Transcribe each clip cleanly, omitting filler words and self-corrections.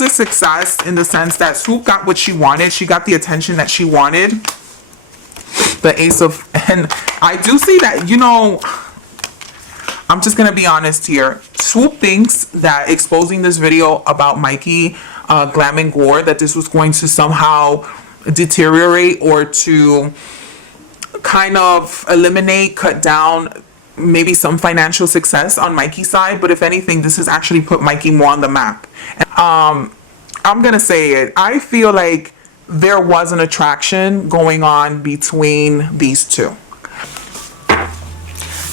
was a success in the sense that Swoop got what she wanted. She got the attention that she wanted. The Ace of, and I do see that, you know, I'm just going to be honest here. Swoop thinks that exposing this video about Mykie Glam Gore, that this was going to somehow deteriorate or to kind of eliminate, cut down maybe some financial success on Mykie's side. But if anything, this has actually put Mykie more on the map. And, I'm going to say it. I feel like there was an attraction going on between these two.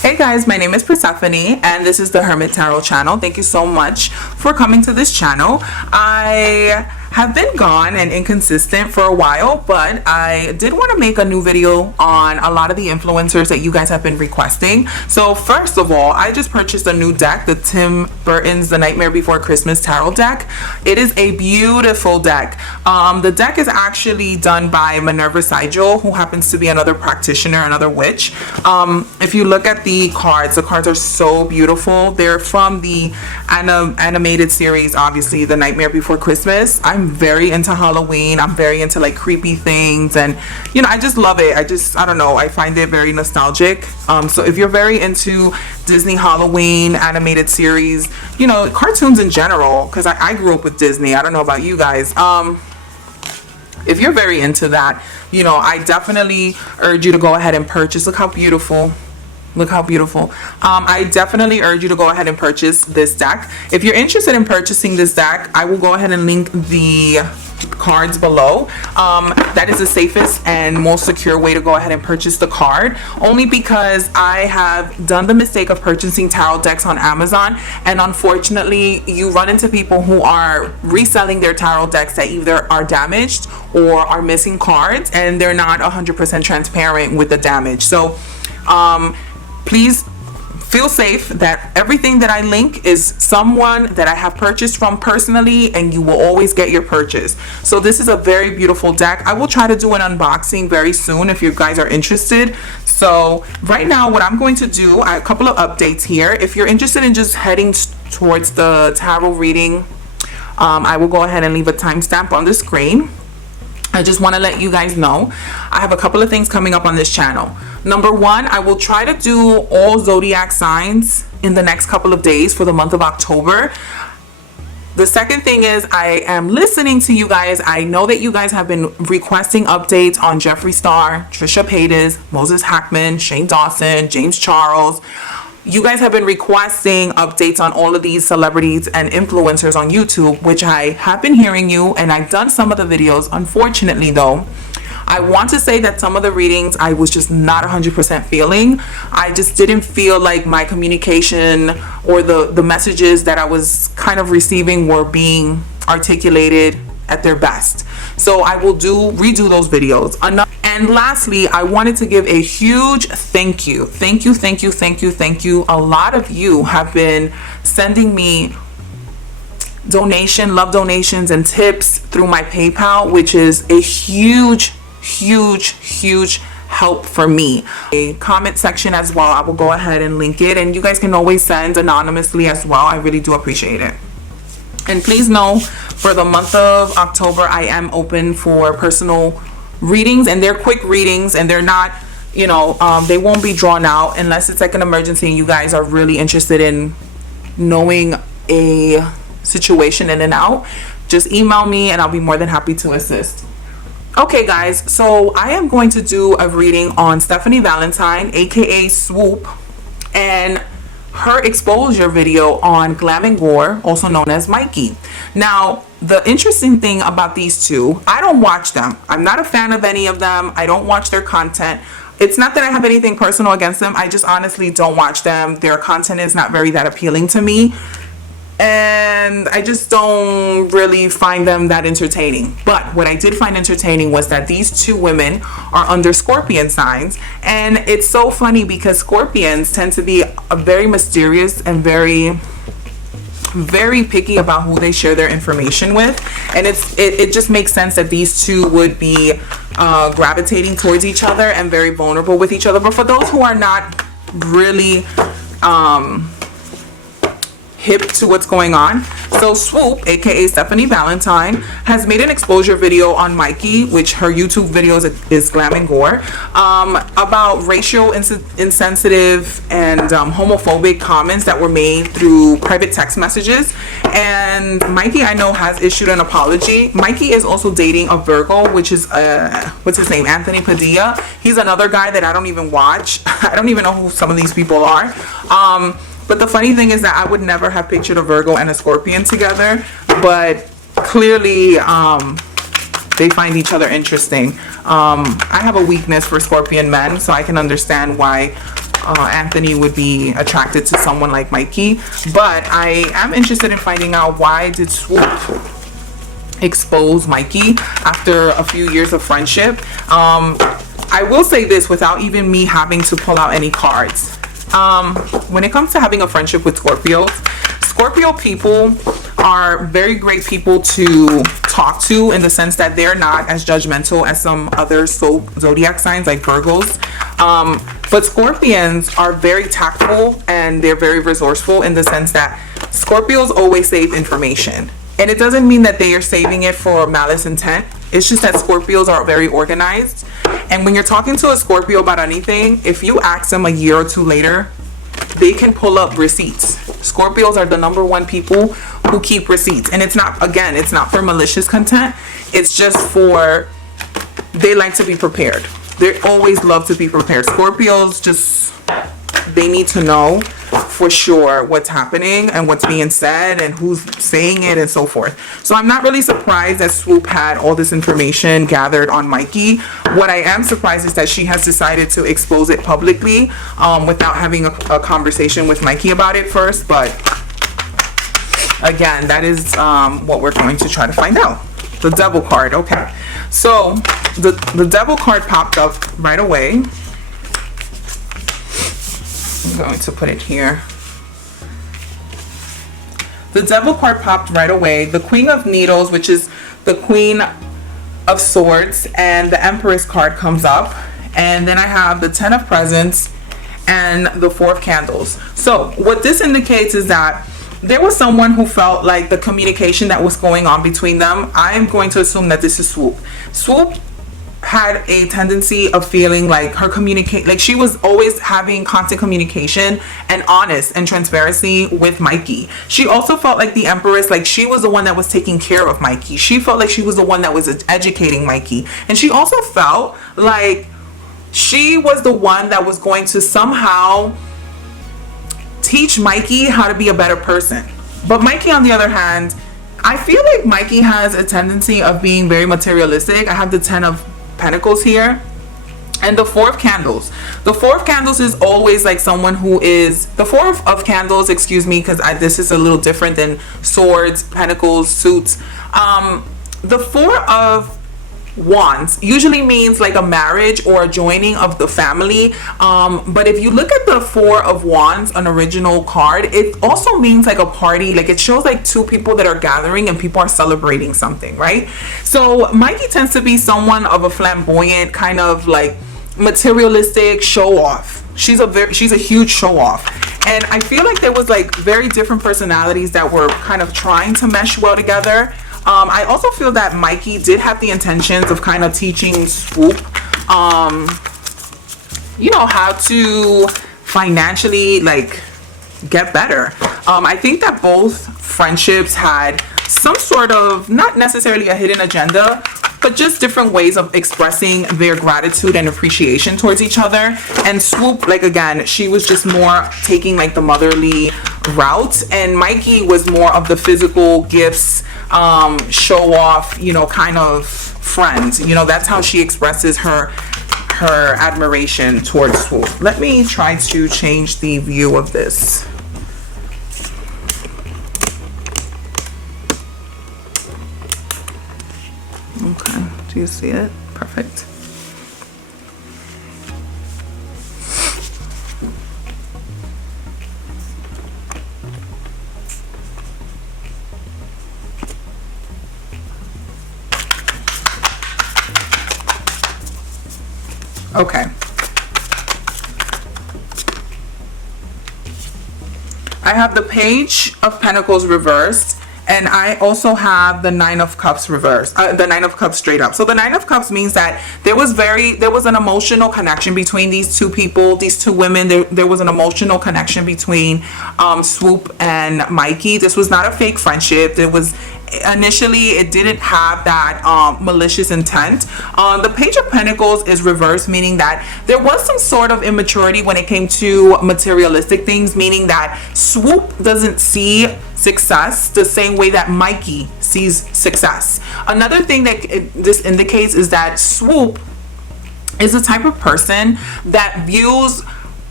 Hey guys, my name is Persephone and this is the Hermit Tarot channel. Thank you so much for coming to this channel. I have been gone and inconsistent for a while, but I did want to make a new video on a lot of the influencers that you guys have been requesting. So first of all, I just purchased a new deck, the Tim Burton's The Nightmare Before Christmas Tarot deck. It is a beautiful deck. The deck is actually done by Minerva Sigil, who happens to be another practitioner, another witch. If you look at the cards are so beautiful. They're from the animated series, obviously, The Nightmare Before Christmas. I'm very into Halloween. I'm very into like creepy things, and you know, I just love it. I don't know, I find it very nostalgic. So if you're very into Disney Halloween animated series, you know, cartoons in general, because I grew up with Disney. I don't know about you guys. If you're very into that, you know, I definitely urge you to go ahead and purchase. Look how beautiful. Look how beautiful. I definitely urge you to go ahead and purchase this deck. If you're interested in purchasing this deck, I will go ahead and link the cards below. That is the safest and most secure way to go ahead and purchase the card, only because I have done the mistake of purchasing tarot decks on Amazon, and unfortunately you run into people who are reselling their tarot decks that either are damaged or are missing cards, and they're not 100% transparent with the damage. So please feel safe that everything that I link is someone that I have purchased from personally, and you will always get your purchase. So this is a very beautiful deck. I will try to do an unboxing very soon if you guys are interested. So right now what I'm going to do, I have a couple of updates here. If you're interested in just heading towards the tarot reading, I will go ahead and leave a timestamp on the screen. I just want to let you guys know I have a couple of things coming up on this channel. Number one, I will try to do all zodiac signs in the next couple of days for the month of October. The second thing is I am listening to you guys. I know that you guys have been requesting updates on Jeffree Star, Trisha Paytas, Moses Hackman, Shane Dawson, James Charles. You guys have been requesting updates on all of these celebrities and influencers on YouTube, which I have been hearing you, and I've done some of the videos. Unfortunately though, I want to say that some of the readings I was just not 100% feeling. I just didn't feel like my communication or the messages that I was kind of receiving were being articulated at their best. So I will redo those videos. And lastly, I wanted to give a huge thank you. Thank you. A lot of you have been sending me love donations and tips through my PayPal, which is a huge help for me. A comment section as well, I will go ahead and link it, and you guys can always send anonymously as well. I really do appreciate it. And please know, for the month of October, I am open for personal readings, and they're quick readings, and they're not, you know, they won't be drawn out unless it's like an emergency and you guys are really interested in knowing a situation in and out. Just email me and I'll be more than happy to assist. Okay guys, so I am going to do a reading on Spankie Valentine, aka Swoop, and her exposure video on Glam Gore, also known as Mykie. Now, the interesting thing about these two, I don't watch them. I'm not a fan of any of them. I don't watch their content. It's not that I have anything personal against them. I just honestly don't watch them. Their content is not that appealing to me, and I just don't really find them that entertaining. But what I did find entertaining was that these two women are under Scorpion signs, and it's so funny because Scorpions tend to be very mysterious and very picky about who they share their information with, and it just makes sense that these two would be gravitating towards each other and very vulnerable with each other. But for those who are not really hip to what's going on. So Swoop, aka Spankie Valentine, has made an exposure video on Mykie, which her YouTube videos is Glam Gore, about racial insensitive and homophobic comments that were made through private text messages. And Mykie, I know, has issued an apology. Mykie is also dating a Virgo, which is what's his name, Anthony Padilla. He's another guy that I don't even watch. I don't even know who some of these people are. But the funny thing is that I would never have pictured a Virgo and a Scorpion together, but clearly they find each other interesting. I have a weakness for Scorpion men, so I can understand why Anthony would be attracted to someone like Mykie. But I am interested in finding out, why did Swoop expose Mykie after a few years of friendship? I will say this without even me having to pull out any cards. When it comes to having a friendship with Scorpio people are very great people to talk to, in the sense that they're not as judgmental as some other zodiac signs like Virgos. But Scorpions are very tactful and they're very resourceful, in the sense that Scorpios always save information. And it doesn't mean that they are saving it for malice intent. It's just that Scorpios are very organized. And when you're talking to a Scorpio about anything, if you ask them a year or two later, they can pull up receipts. Scorpios are the #1 people who keep receipts. And it's not, again, it's not for malicious content. It's just for, they like to be prepared. They always love to be prepared. Scorpios just, they need to know for sure what's happening and what's being said and who's saying it and so forth. So I'm not really surprised that Swoop had all this information gathered on Mykie. What I am surprised is that she has decided to expose it publicly without having a conversation with Mykie about it first. But again, that is what we're going to try to find out. The Devil card. Okay, so the Devil card popped up right away. I'm going to put it here. The Devil card popped right away. The Queen of Needles, which is the Queen of Swords, and the Empress card comes up. And then I have the 10 of Presents and the 4 of Candles. So what this indicates is that there was someone who felt like the communication that was going on between them. I am going to assume that this is Swoop. Swoop had a tendency of feeling like her like she was always having constant communication and honest and transparency with Mykie. She also felt like the Empress, like she was the one that was taking care of Mykie. She felt like she was the one that was educating Mykie. And she also felt like she was the one that was going to somehow teach Mykie how to be a better person. But Mykie, on the other hand, I feel like Mykie has a tendency of being very materialistic. I have the 10 of Pentacles here and the 4 of Candles. The 4 of Candles is always like someone who is the 4 of Candles, excuse me, because this is a little different than Swords, Pentacles, Suits. The 4 of Wands usually means like a marriage or a joining of the family, but if you look at the 4 of Wands, an original card, it also means like a party. Like it shows like 2 people that are gathering and people are celebrating something, right? So Mykie tends to be someone of a flamboyant, kind of like materialistic show off. She's a huge show off, and I feel like there was like very different personalities that were kind of trying to mesh well together. I also feel that Mykie did have the intentions of kind of teaching Swoop, you know, how to financially like get better. I think that both friendships had some sort of, not necessarily a hidden agenda, but just different ways of expressing their gratitude and appreciation towards each other. And Swoop, like again, she was just more taking like the motherly route, and Mykie was more of the physical gifts, show off, you know, kind of friend. You know, that's how she expresses her admiration towards Swoop. Let me try to change the view of this. Okay, do you see it? Perfect. Okay. I have the Page of Pentacles reversed, and I also have the Nine of Cups reversed, the Nine of Cups straight up. So the Nine of Cups means that there was an emotional connection between these two people, these two women. There was an emotional connection between Swoop and Mykie. This was not a fake friendship. Initially it didn't have that malicious intent. The Page of Pentacles is reversed, meaning that there was some sort of immaturity when it came to materialistic things, meaning that Swoop doesn't see success the same way that Mykie sees success. Another thing that this indicates is that Swoop is the type of person that views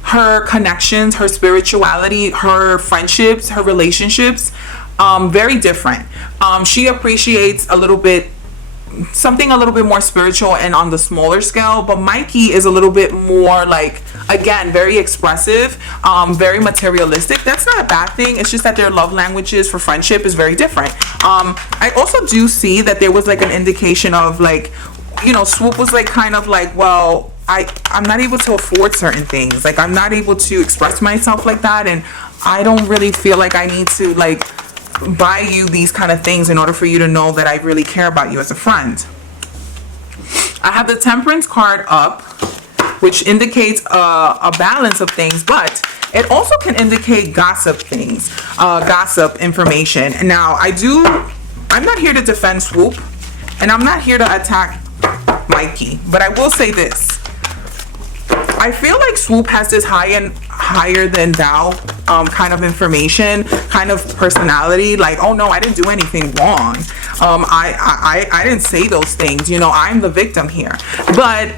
her connections, her spirituality, her friendships, her relationships very different. She appreciates something a little bit more spiritual and on the smaller scale, but Mykie is a little bit more like, again, very expressive, very materialistic. That's not a bad thing. It's just that their love languages for friendship is very different. I also do see that there was like an indication of like, you know, Swoop was like kind of like, well, I'm not able to afford certain things. Like, I'm not able to express myself like that, and I don't really feel like I need to like buy you these kind of things in order for you to know that I really care about you as a friend. I have the Temperance card up, which indicates a balance of things, but it also can indicate gossip things, gossip information. Now, I'm not here to defend Swoop, and I'm not here to attack Mykie, but I will say this. I feel like Swoop has this higher than thou kind of information, kind of personality, like, oh no, I didn't do anything wrong. I didn't say those things, you know, I'm the victim here. But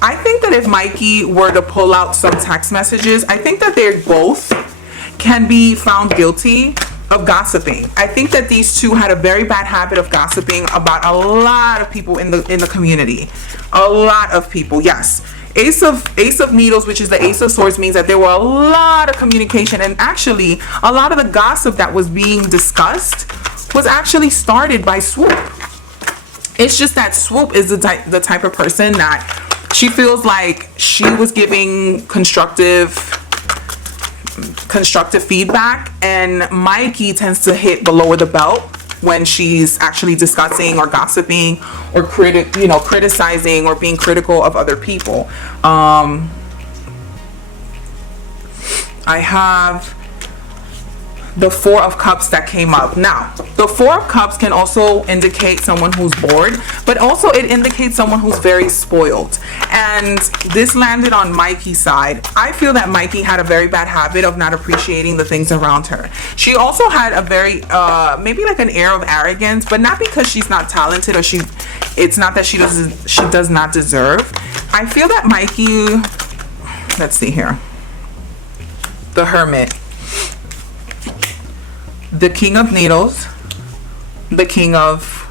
I think that if Mykie were to pull out some text messages, I think that they both can be found guilty of gossiping. I think that these two had a very bad habit of gossiping about a lot of people in the community. A lot of people, yes. Ace of Needles, which is the Ace of Swords, means that there were a lot of communication, and actually a lot of the gossip that was being discussed was actually started by Swoop. It's just that Swoop is the type of person that she feels like she was giving constructive feedback, and Mykie tends to hit below the belt when she's actually discussing or gossiping or criticizing or being critical of other people. I have the Four of Cups that came up. Now, the Four of Cups can also indicate someone who's bored, but also it indicates someone who's very spoiled. And this landed on Mykie's side. I feel that Mykie had a very bad habit of not appreciating the things around her. She also had a very, maybe like an air of arrogance, but not because she's not talented or it's not that she does not deserve. I feel that Mykie, let's see here, the Hermit, the King of Needles, the King of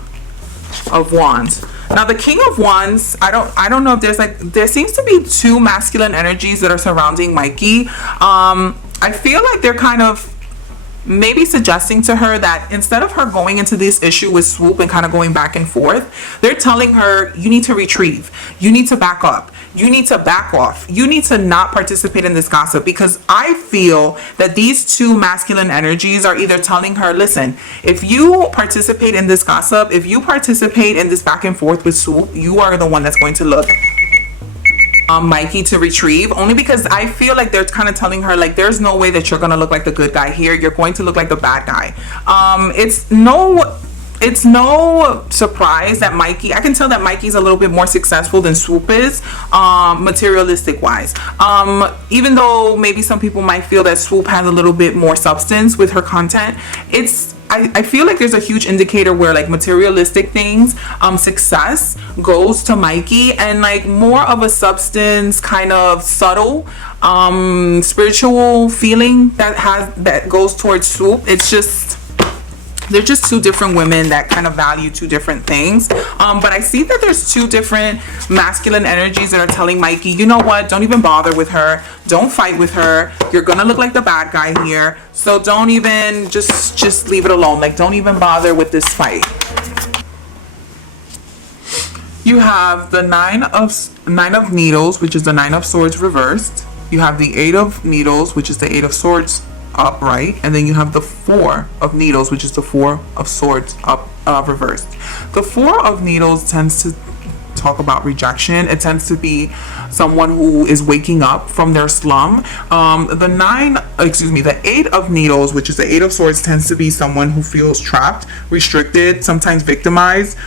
Wands. Now the King of Wands, I don't know if there seems to be two masculine energies that are surrounding Mykie. I feel like they're kind of maybe suggesting to her that instead of her going into this issue with Swoop and kind of going back and forth, they're telling her, you need to retrieve, you need to back up, you need to back off, you need to not participate in this gossip. Because I feel that these two masculine energies are either telling her, listen, if you participate in this gossip, if you participate in this back and forth with Swoop, you are the one that's going to look Mykie to retrieve. Only because I feel like they're kind of telling her, like, there's no way that you're gonna look like the good guy here, you're going to look like the bad guy. It's no surprise that I can tell that Mykie's a little bit more successful than Swoop is, materialistic wise. Even though maybe some people might feel that Swoop has a little bit more substance with her content, I feel like there's a huge indicator where like materialistic things, success goes to Mykie, and like more of a substance, kind of subtle, spiritual feeling that goes towards Swoop. They're just two different women that kind of value two different things. But I see that there's two different masculine energies that are telling Mykie, you know what, don't even bother with her, don't fight with her, you're gonna look like the bad guy here, so don't even, just leave it alone, like don't even bother with this fight. You have the Nine of Needles, which is the Nine of Swords reversed. You have the Eight of Needles, which is the Eight of Swords upright, and then you have the Four of Needles, which is the Four of Swords up reversed. The Four of Needles tends to talk about rejection. It tends to be someone who is waking up from their slum. The Eight of Needles, which is the Eight of Swords, tends to be someone who feels trapped, restricted, sometimes victimized,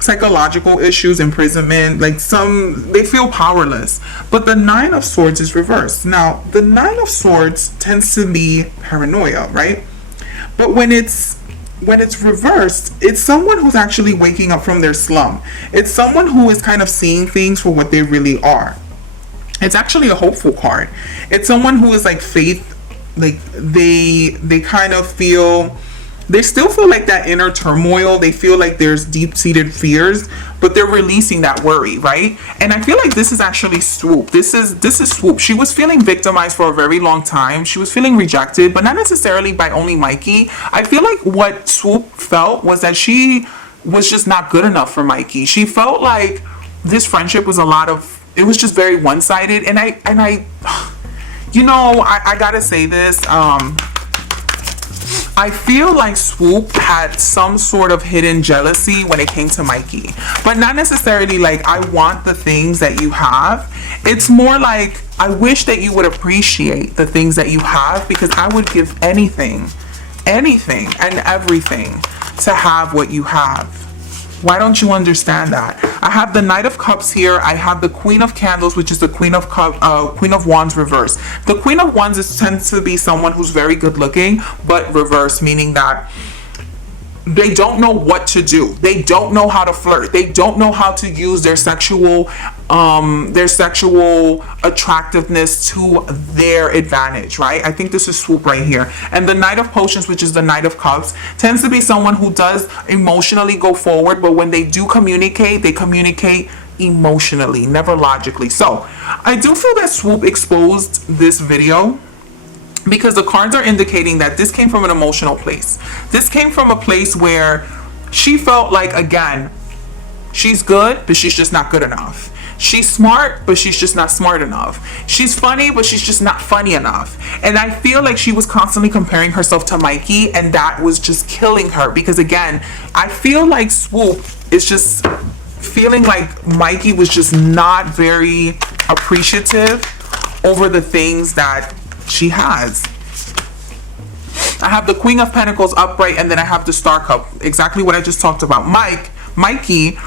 psychological issues, imprisonment, like they feel powerless. But the Nine of Swords is reversed. Now, the Nine of Swords tends to be paranoia, right? But when it's reversed, it's someone who's actually waking up from their slum. It's someone who is kind of seeing things for what they really are. It's actually a hopeful card. It's someone who is like faith, like they kind of feel, they still feel like that inner turmoil. They feel like there's deep-seated fears, but they're releasing that worry, right? And I feel like this is actually Swoop. This is Swoop. She was feeling victimized for a very long time. She was feeling rejected, but not necessarily by only Mykie. I feel like what Swoop felt was that she was just not good enough for Mykie. She felt like this friendship was it was just very one-sided. And I you know, I gotta say this, I feel like Swoop had some sort of hidden jealousy when it came to Mykie, but not necessarily like, I want the things that you have. It's more like, I wish that you would appreciate the things that you have, because I would give anything and everything to have what you have. Why don't you understand that? I have the Knight of Cups here. I have the Queen of Candles, which is the Queen of Wands reversed. The Queen of Wands tends to be someone who's very good looking, but reversed, meaning that they don't know what to do. They don't know how to flirt. They don't know how to use their sexual attractiveness to their advantage, right? I think this is Swoop right here. And the Knight of Potions, which is the Knight of Cups, tends to be someone who does emotionally go forward, but when they do communicate, they communicate emotionally, never logically. So I do feel that Swoop exposed this video, because the cards are indicating that this came from an emotional place. This came from a place where she felt like, again, she's good, but she's just not good enough. She's smart, but she's just not smart enough. She's funny, but she's just not funny enough. And I feel like she was constantly comparing herself to Mykie, and that was just killing her. Because again, I feel like Swoop is just feeling like Mykie was just not very appreciative over the things that she has. I have the Queen of Pentacles upright, and then I have the Star Cup. Exactly what I just talked about. Mykie,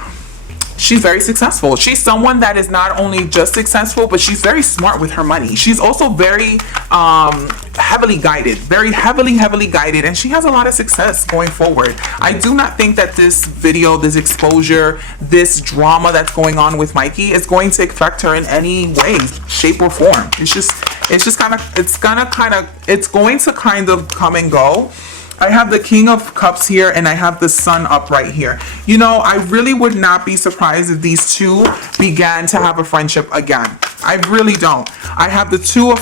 she's very successful. She's someone that is not only just successful, but she's very smart with her money. She's also very heavily guided, heavily guided, and she has a lot of success going forward. I do not think that this video, this exposure, this drama that's going on with Mykie is going to affect her in any way, shape, or form. It's going to kind of come and go. I have the King of Cups here, and I have the Sun upright here. You know, I really would not be surprised if these two began to have a friendship again. I really don't. I have the Two of